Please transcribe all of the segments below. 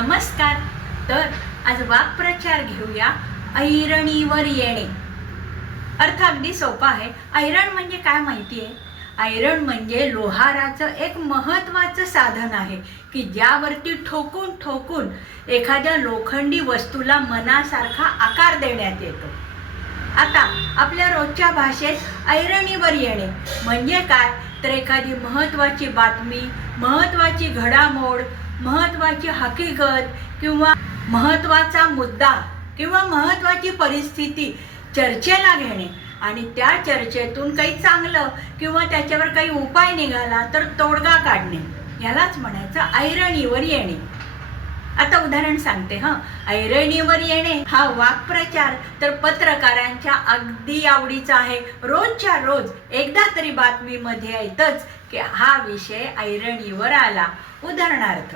नमस्कार. तर आज वाक्प्रचार घेऊया ऐरणीवर येणे. अर्थ अगदी सोपा आहे. ऐरण म्हणजे काय माहिती आहे? ऐरण म्हणजे लोहाराचं एक महत्त्वाचं साधन आहे की ज्यावरती ठोकून ठोकून एखाद्या लोखंडी वस्तूला मनासारखा आकार देण्यात येतो. आता आपल्या रोजच्या भाषेत ऐरणीवर येणे म्हणजे काय? तर एखादी महत्त्वाची बातमी, महत्त्वाची घडामोड, महत्त्वाची हकीकत किंवा महत्त्वाचा मुद्दा किंवा महत्त्वाची परिस्थिती चर्चेला घेणे आणि त्या चर्चेतून काही चांगलं किंवा त्याच्यावर काही उपाय निघाला तर तोडगा काढणे, यालाच म्हणायचं ऐरणीवर येणे. आता उदाहरण सांगते. ऐरणीवर येणे हा वाक्प्रचार तर पत्रकारांच्या अगदी आवडीचा आहे. रोजच्या रोज एकदा तरी बातमीमध्ये येतच की हा विषय ऐरणीवर आला. उदाहरणार्थ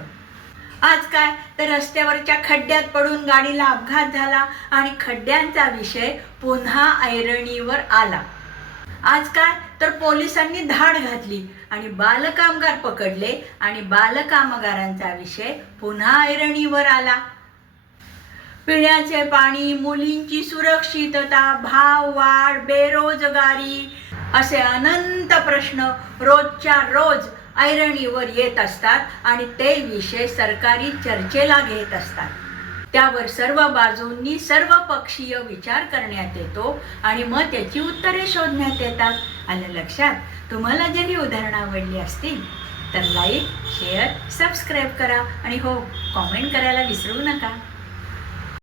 आज काय तर रस्त्यावरच्या खड्ड्यात पडून गाडीला अपघात झाला आणि खड्ड्यांचा विषय पुन्हा ऐरणीवर आला. आज काय तर पोलिसांनी धाड घातली आणि बालकामगार पकडले आणि बालकामगारांचा विषय पुन्हा ऐरणीवर आला. पिण्याचे पाणी, मुलींची सुरक्षितता, भाववाढ, बेरोजगारी असे अनंत प्रश्न रोजच्या रोज ऐरणीवर येत असतात आणि ते विषय सरकारी चर्चेला घेत असतात. त्यावर सर्व बाजूंनी सर्वपक्षीय विचार करण्यात येतो आणि मग त्याची उत्तरे शोधण्यात येतात. आलं लक्षात? तुम्हाला जर ही उदाहरणं आवडली असतील तर लाईक, शेअर, सबस्क्राईब करा आणि हो, कॉमेंट करायला विसरू नका.